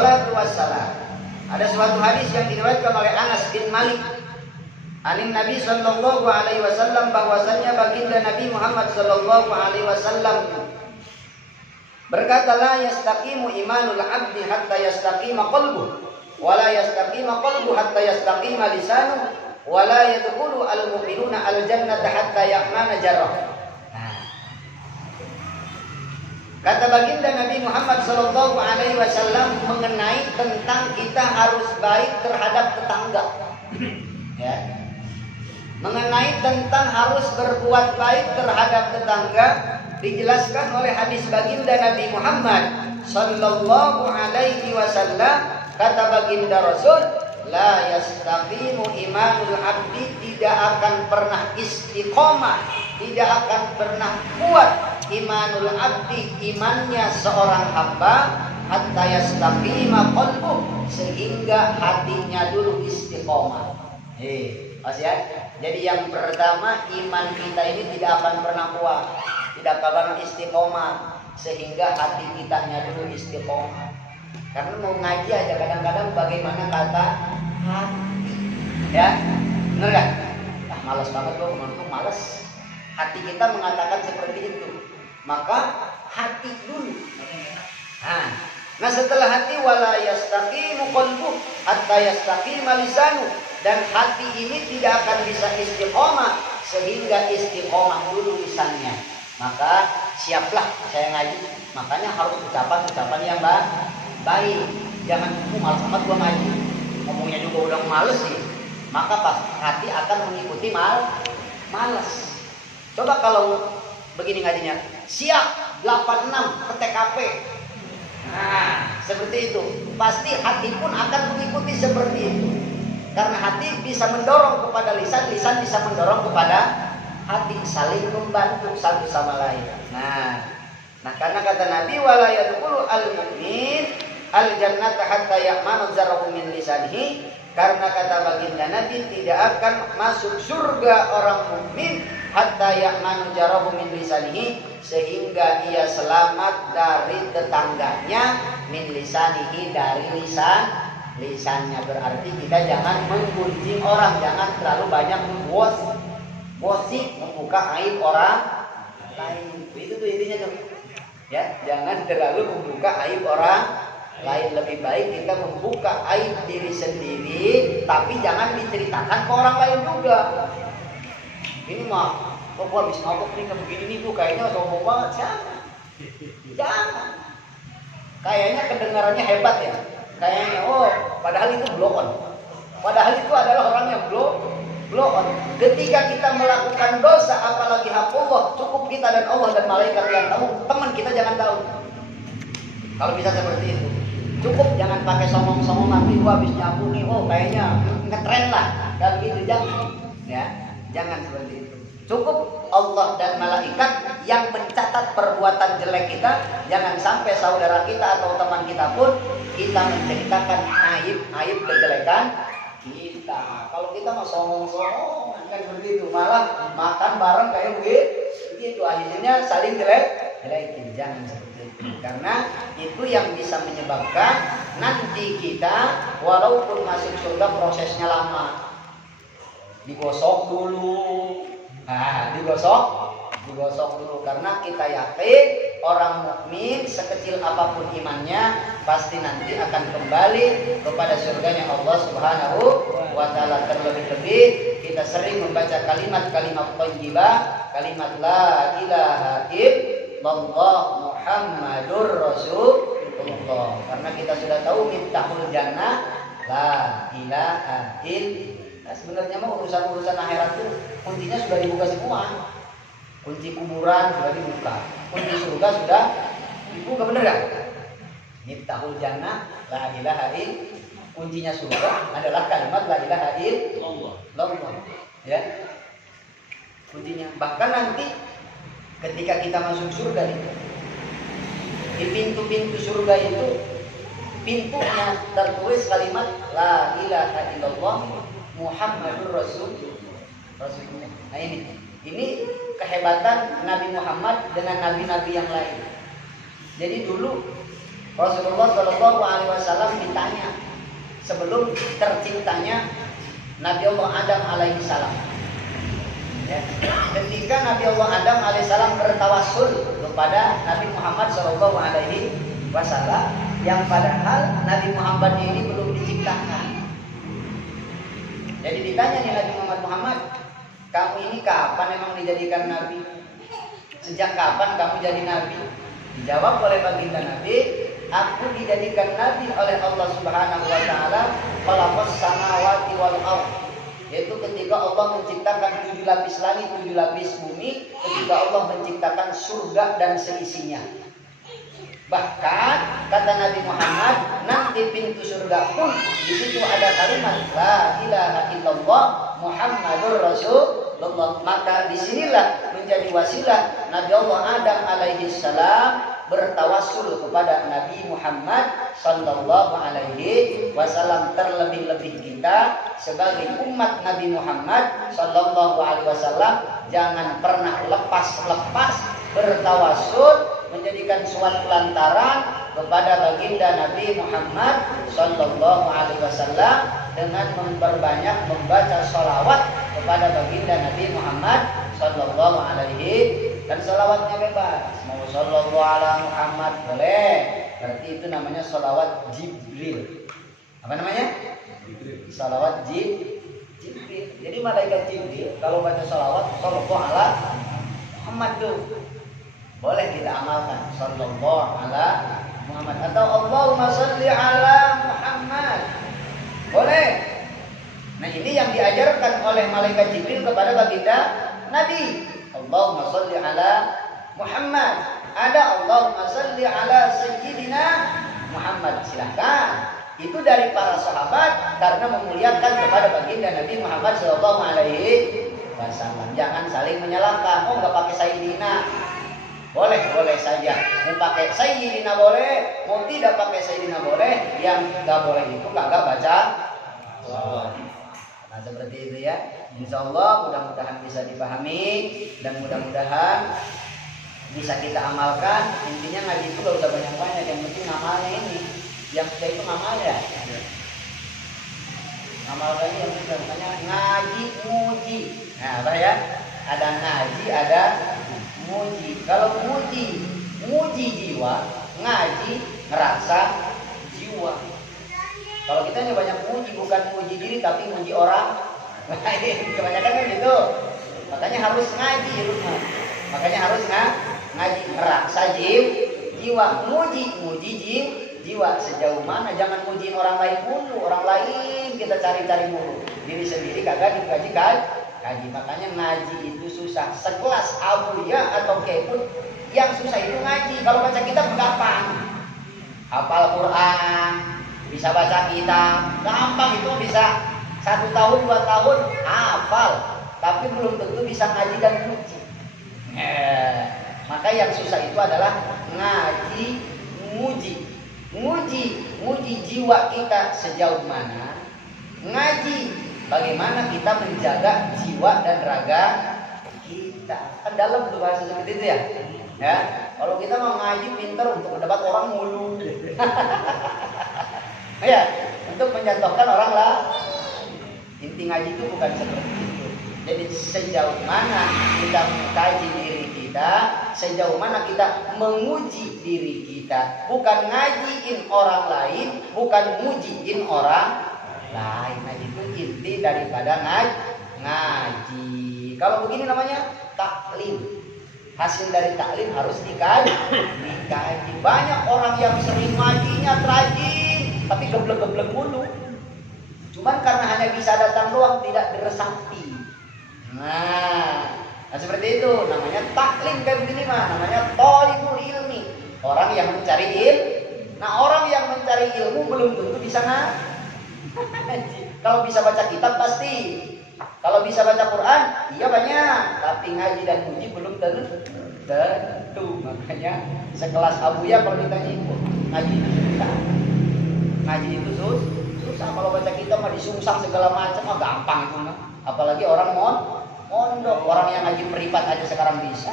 salatu wassalam. Ada suatu hadis yang diriwayatkan oleh Anas bin Malik anin Nabi sallallahu alaihi wasallam, bahwasanya baginda Nabi Muhammad sallallahu alaihi wasallam berkata, la yastaqimu imanul abdi hatta yastaqima qalbuh, wa la yastaqima qalbuh hatta yastaqima lisanuh, wa la yadkhulu al-mu'minuna al-jannata hatta ya'mana jarrah. Kata baginda Nabi Muhammad sallallahu alaihi wasallam mengenai tentang kita harus baik terhadap tetangga. Ya. Mengenai tentang harus berbuat baik terhadap tetangga dijelaskan oleh hadis baginda Nabi Muhammad sallallahu alaihi wasallam. Kata baginda Rasul, la yastaqimu imanul abdi, tidak akan pernah istiqomah, tidak akan pernah kuat imanul abdi, imannya seorang hamba, hatta yastaqima qalbuh, sehingga hatinya dulu istiqomah. Mas ya. Jadi yang pertama, iman kita ini tidak akan pernah kuat, tidak akan pernah istiqomah, sehingga hati kitanya dulu istiqomah. Karena mau ngaji aja kadang-kadang bagaimana kata hati, ya, bener gak? Malas banget loh, malas. Hati kita mengatakan seperti itu, maka hati dulu. Nah setelah hati, wala yastaqimu qalbuh hatta yastaqima lisanu, dan hati ini tidak akan bisa istiqomah sehingga istiqomah dulu lisannya. Maka siaplah saya ngaji, makanya harus ucapan-ucapan yang baik. Jangan malas amat gua ngaji, ngomongnya juga udah males sih. Maka pas hati akan mengikuti malas. Coba kalau begini ngajinya, siap 86 ke TKP. Nah, seperti itu. Pasti hati pun akan mengikuti seperti itu. Karena hati bisa mendorong kepada lisan, lisan bisa mendorong kepada hati, saling membantu satu sama lain. Nah karena kata Nabi, wala yadkhulu al-mu'min al-jannata hatta ya'manu zarrahu min lisanihi, karena kata baginda Nabi tidak akan masuk surga orang mukmin hatta ya'manu zarrahu min lisanihi, sehingga ia selamat dari tetangganya, min lisanihi, dari lisannya. Berarti kita jangan menggunjing orang, jangan terlalu banyak gosip, membuka aib orang lain. Itu tuh intinya tuh. Ya, jangan terlalu membuka aib orang lain. Lebih baik kita membuka aib diri sendiri, tapi jangan diceritakan ke orang lain juga. Ini mah, kok gua habis mabuk nih begini nih tuh, kayaknya sombong banget. Jangan. Kayaknya kedengarannya hebat ya. Kayaknya, padahal itu blow on. Padahal itu adalah orang yang blow on. Ketika kita melakukan dosa, apalagi hak Allah, cukup kita dan Allah dan malaikat yang tahu. Teman kita jangan tahu. Kalau bisa seperti itu, cukup jangan pakai songong-songongan. Gua habis nyapu nih, kayaknya ngetren lah. Dan gitu jangan. Ya, jangan seperti itu. Cukup Allah dan malaikat yang mencatat perbuatan jelek kita. Jangan sampai saudara kita atau teman kita pun kita menceritakan aib kejelekan kita. Kalau kita mau songong-songongan kan seperti itu, malah makan bareng kayak begitu, akhirnya saling jelekin. Jangan seperti itu, karena itu yang bisa menyebabkan nanti kita walaupun masuk surga prosesnya lama. Digosok dulu. Digosok dulu, karena kita yakin orang mukmin sekecil apapun imannya pasti nanti akan kembali kepada surganya Allah Subhanahu wa taala. Terlebih-lebih kita sering membaca kalimat-kalimat thayyibah, kalimat la ilaha illallah Muhammadur Rasulullah. Karena kita sudah tahu miftahul jannah la ilaha illallah. Sebenarnya mah urusan-urusan akhirat itu kuncinya sudah dibuka semua. Kunci kuburan sudah dibuka, kunci surga sudah dibuka, bener gak? Miftahul jannah la ilaha illallah. Kuncinya surga adalah kalimat la ilaha illallah. Ya. Kuncinya. Bahkan nanti ketika kita masuk surga itu, di pintu-pintu surga itu pintunya tertulis kalimat la ilaha illallah Muhammadur Rasulullah. Nah ini kehebatan Nabi Muhammad dengan nabi-nabi yang lain. Jadi dulu Rasulullah SAW ditanya sebelum terciptanya Nabi Allah Adam alaihi salam. Ya. Ketika Nabi Allah Adam alaihi salam bertawassul kepada Nabi Muhammad sallallahu alaihi wasallam, yang padahal Nabi Muhammad ini belum diciptakan. Jadi ditanya nih Nabi Muhammad, kamu ini kapan emang dijadikan nabi? Sejak kapan kamu jadi nabi? Dijawab oleh baginda Nabi, aku dijadikan nabi oleh Allah Subhanahu wa taala khalaqas samawati wal ardh. Yaitu ketika Allah menciptakan 7 lapis langit, 7 lapis bumi, ketika Allah menciptakan surga dan seisinya. Bahkan kata Nabi Muhammad, nanti pintu surga pun di situ ada kalimat la ilaha illallah Muhammadur Rasulullah. Maka disinilah menjadi wasilah Nabi Allah Adam alaihi salam bertawassul kepada Nabi Muhammad sallallahu alaihi wasallam. Terlebih-lebih kita sebagai umat Nabi Muhammad sallallahu alaihi wasallam jangan pernah lepas-lepas bertawassul, menjadikan suatu lantaran kepada baginda Nabi Muhammad sallallahu alaihi wasallam dengan memperbanyak membaca sholawat kepada baginda Nabi Muhammad sallallahu alaihi. Dan sholawatnya bebas, mau sallallahu ala Muhammad boleh, berarti itu namanya sholawat Jibril. Apa namanya? Sholawat Jibril. Jadi malaikat Jibril kalau baca sholawat sallallahu ala Muhammad tuh boleh kita amalkan, sallallahu ala Muhammad atau Allahumma sholli ala Muhammad. Boleh. Nah, ini yang diajarkan oleh malaikat Jibril kepada baginda Nabi. Allahumma sholli ala Muhammad. Ada Allahumma sholli ala sayyidina Muhammad. Silakan. Itu dari para sahabat karena memuliakan kepada baginda Nabi Muhammad sallallahu alaihi wasallam. Jangan saling menyalahkan. Oh, enggak pakai sayyidina. Boleh saja. Mau pakai sayyidina boleh, mau tidak pakai sayyidina boleh. Yang enggak boleh itu kagak baca sholawat. Nah, seperti itu ya. Insya Allah mudah-mudahan bisa dipahami dan mudah-mudahan bisa kita amalkan. Intinya ngaji itu gak usah banyak-banyak, yang penting ngamalnya ini. Yang kita itu ngamal ya. Ngamalkannya yang kita namanya ngaji muji. Nah, apa ya? Ada ngaji, ada muji. Kalau muji jiwa, ngaji ngerasa jiwa. Kalau kita hanya banyak muji, bukan muji diri tapi muji orang lain. Kebanyakan kan gitu. Makanya harus ngaji di rumah. Makanya harus ngaji ngerasa jiwa. Muji jiwa sejauh mana. Jangan muji orang lain mulu. Orang lain kita cari-cari mulu. Diri sendiri kagak dikaji-kaji. Makanya ngaji itu susah. Sekelas Abuya atau Kepun yang susah itu ngaji. Kalau baca kitab gampang. Hafal Quran, bisa baca kitab, gampang itu bisa 1 tahun 2 tahun hafal. Tapi belum tentu bisa ngaji dan muji. Maka yang susah itu adalah ngaji muji jiwa kita sejauh mana. Ngaji bagaimana kita menjaga jiwa dan raga kita. Kan dalam tuh bahasa seperti itu ya. Ya, kalau kita mau ngaji pinter untuk mendapat orang mulu. Ya, untuk menjatuhkan orang lah. Inti ngaji itu bukan seperti itu. Jadi sejauh mana kita mengkaji diri kita, sejauh mana kita menguji diri kita. Bukan ngajiin orang lain, bukan mujiin orang lain. Nah, itu inti daripada ngaji. Kalau begini namanya taklim. Hasil dari taklim harus dikaji. Banyak orang yang sering ngajinya rajin, tapi geblek-geblek mulu. Cuman karena hanya bisa datang doang, tidak diresapi. Nah, seperti itu namanya taklim kayak begini mah, namanya thalibul ilmi. Orang yang mencari ilmu. Nah, orang yang mencari ilmu belum tentu bisa ngaji. Kalau bisa baca kitab pasti. Kalau bisa baca Quran, iya banyak. Tapi ngaji dan muji belum tentu. Makanya sekelas Abuya kalau ditanya ikut ngaji itu susah. Ngaji itu susah. Kalau baca kitab mah disungsang segala macam, gampang itu mah. Apalagi orang mondok, orang yang ngaji privat aja sekarang bisa.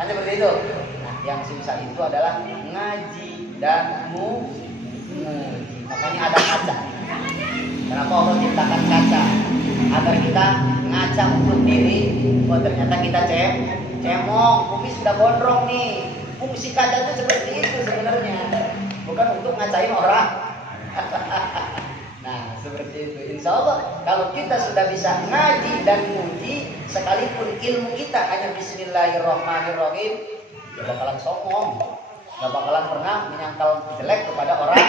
Kan seperti itu. Nah, yang susah itu adalah ngaji dan muji. Makanya Kenapa Allah ciptakan kaca? Agar kita ngaca untuk diri. Oh ternyata kita cemong, kumis sudah gondrong nih. Fungsi kaca itu seperti itu sebenarnya, bukan untuk ngacain orang. Nah seperti itu. Insya Allah kalau kita sudah bisa ngaji dan muji, sekalipun ilmu kita hanya Bismillahirrahmanirrahim, gak bakalan sombong, gak bakalan pernah menyangkal jelek kepada orang.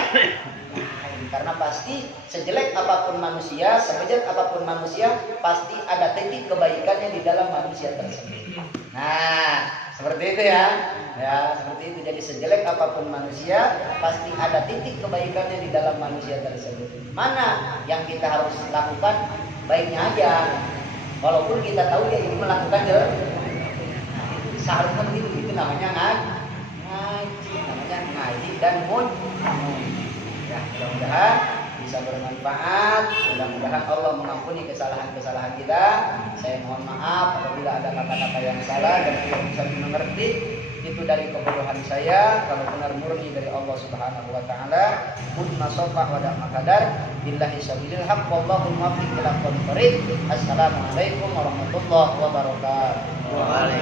Karena pasti sejelek apapun manusia, sebejat apapun manusia, pasti ada titik kebaikannya di dalam manusia tersebut. Nah, seperti itu ya. Ya, seperti itu. Jadi sejelek apapun manusia, pasti ada titik kebaikannya di dalam manusia tersebut. Mana yang kita harus lakukan? Baiknya aja. Walaupun kita tahu dia ini melakukan jelek. Nah, itu seharusnya begitu. Itu namanya ngaji. Namanya ngaji dan muji. Ya, mudah-mudahan bisa bermanfaat. Mudah-mudahan Allah mengampuni kesalahan-kesalahan kita. Saya mohon maaf apabila ada kata-kata yang salah dan tidak bisa dimengerti. Itu dari kebodohan saya. Kalau benar murni dari Allah Subhanahu wa taala. Kunna shafaq wa da'ma qadar billahi sabilil haq wallahu muwaffiq ila aqwamit thoriq. Assalamualaikum warahmatullahi wabarakatuh.